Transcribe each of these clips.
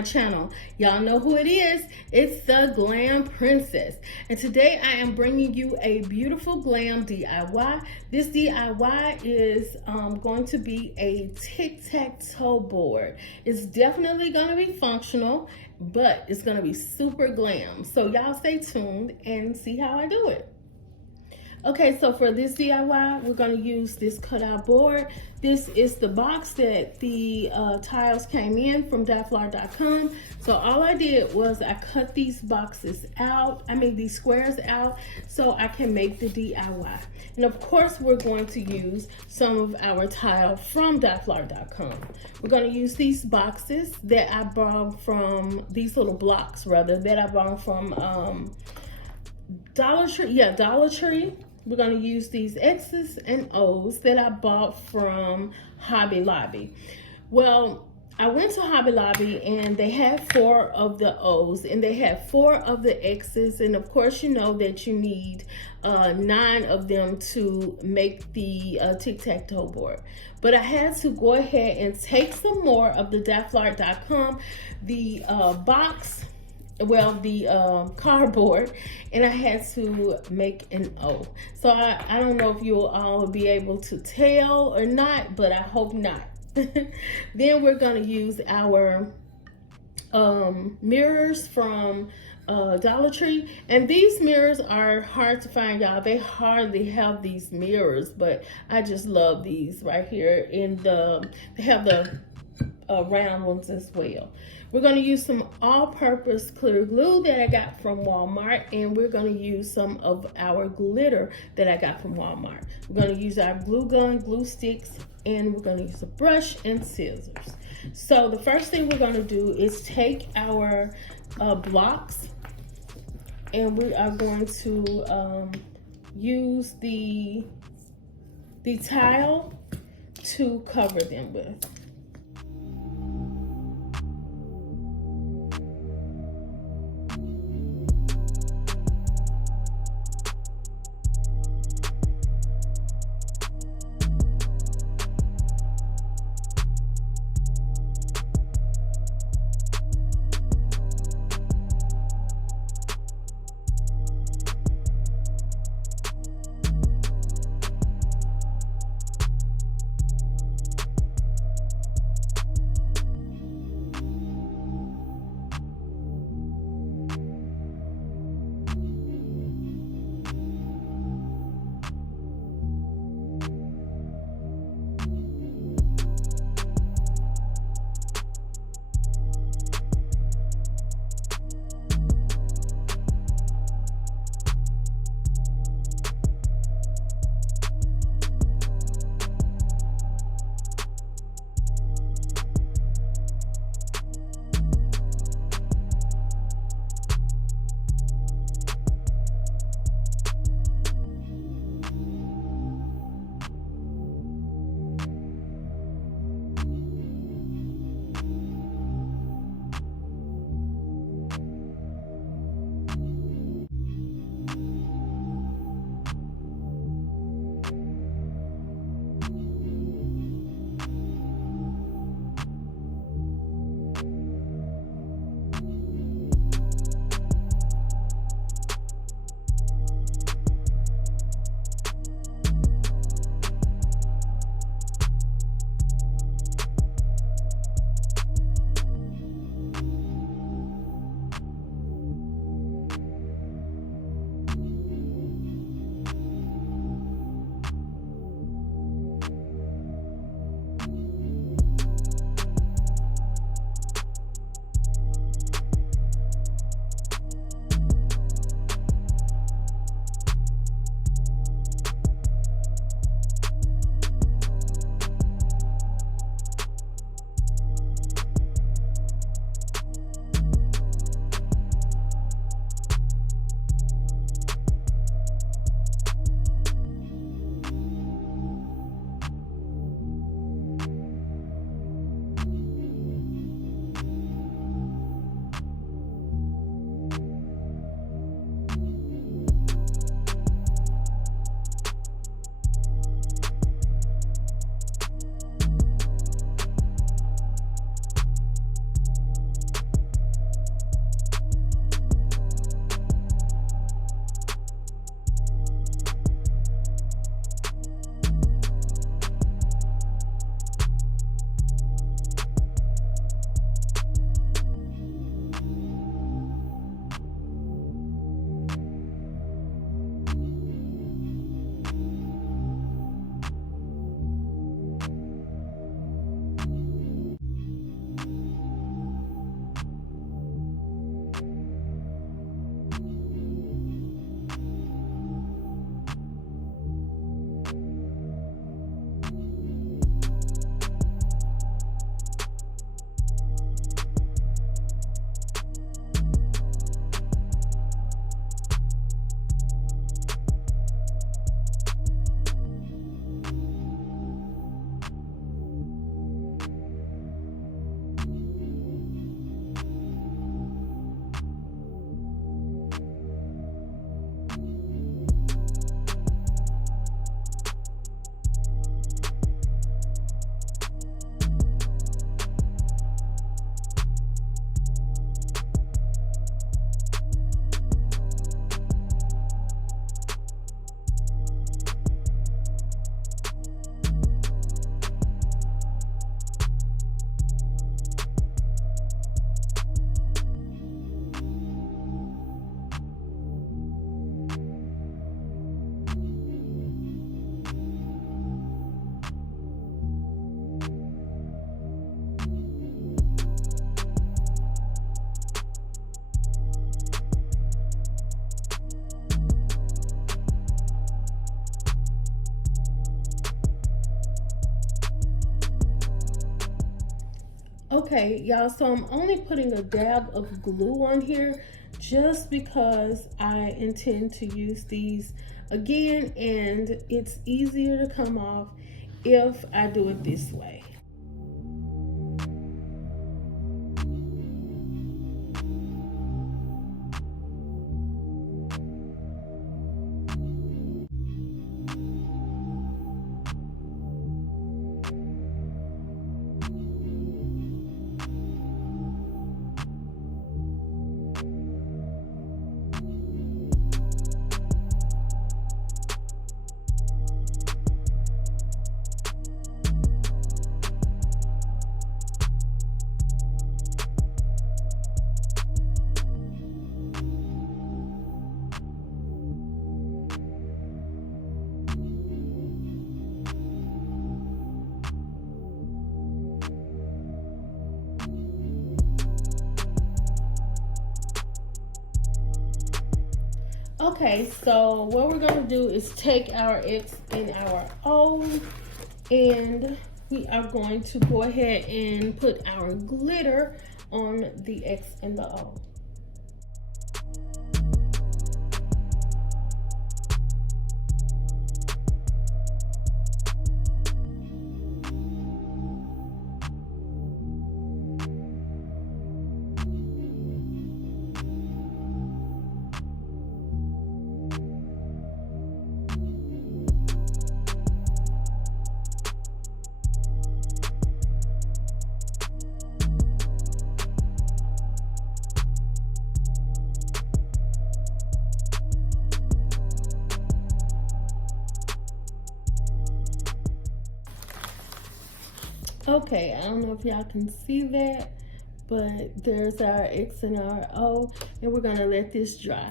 my channel. Y'all know who it is. It's the Glam Princess. And today I am bringing you a beautiful glam DIY. This DIY is going to be a tic-tac-toe board. It's definitely going to be functional, but it's going to be super glam. So y'all stay tuned and see how I do it. Okay, so for this DIY, we're going to use this cutout board. This is the box that the tiles came in from Dollartree.com. So all I did was I cut these boxes out, these squares out, so I can make the DIY. And of course, we're going to use some of our tile from Dollartree.com. We're going to use these boxes that I bought from, these little blocks rather, that I bought from Dollartree. Yeah, Dollartree. We're going to use these X's and O's that I bought from Hobby Lobby. Well, I went to Hobby Lobby and they had 4 of the O's and they had 4 of the X's. And of course, you know that you need 9 of them to make the tic-tac-toe board. But I had to go ahead and take some more of the Dollartree.com, the box, the cardboard, and I had to make an O. So I don't know if you'll all be able to tell or not, but I hope not. Then we're going to use our mirrors from Dollartree, and these mirrors are hard to find, y'all. They hardly have these mirrors, but I just love these right here. They have the round ones as well. We're going to use some all-purpose clear glue that I got from Walmart, and we're going to use some of our glitter that I got from Walmart. We're going to use our glue gun, glue sticks, and we're going to use a brush and scissors. So the first thing we're going to do is take our blocks, and we are going to use the tile to cover them with. Okay, y'all, so I'm only putting a dab of glue on here just because I intend to use these again, and it's easier to come off if I do it this way. Okay, so what we're gonna do is take our X and our O, and we are going to go ahead and put our glitter on the X and the O. Okay, I don't know if y'all can see that, but there's our X and our O, and we're gonna let this dry.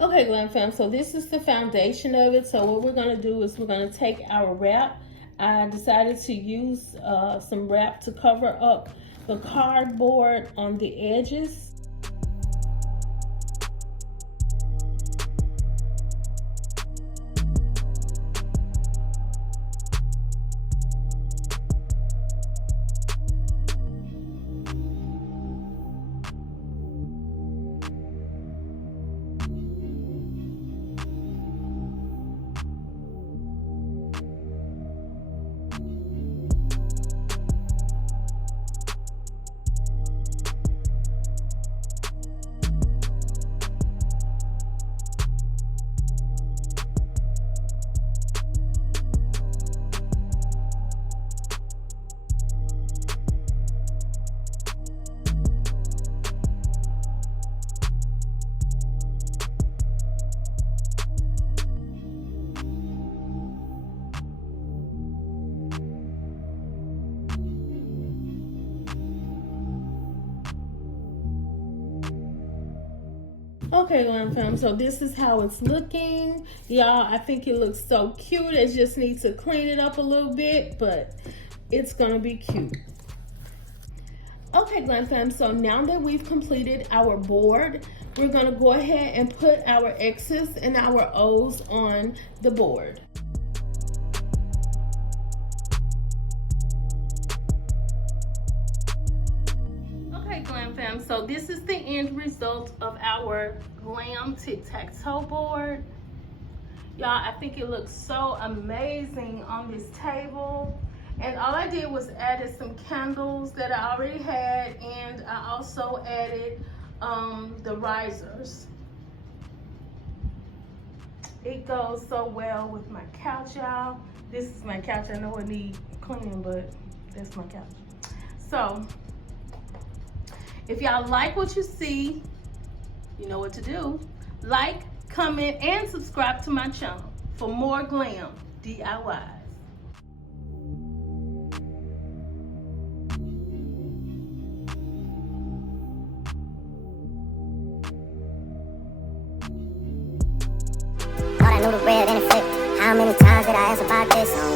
Okay, Glam fam, so this is the foundation of it. So what we're gonna do is we're gonna take our wrap. I decided to use some wrap to cover up the cardboard on the edges. Okay, Glam fam, so this is how it's looking. Y'all, I think it looks so cute. It just needs to clean it up a little bit, but it's gonna be cute. Okay, Glam fam, so now that we've completed our board, we're gonna go ahead and put our X's and our O's on the board. Glam fam, so this is the end result of our Glam tic-tac-toe board. Y'all, I think it looks so amazing on this table. And all I did was added some candles that I already had, and I also added the risers. It goes so well with my couch, y'all. This is my couch. I know it needs cleaning, but that's my couch. So if y'all like what you see, you know what to do. Like, comment, and subscribe to my channel for more Glam DIYs. Thought I knew the red and it flipped. How many times did I ask about this?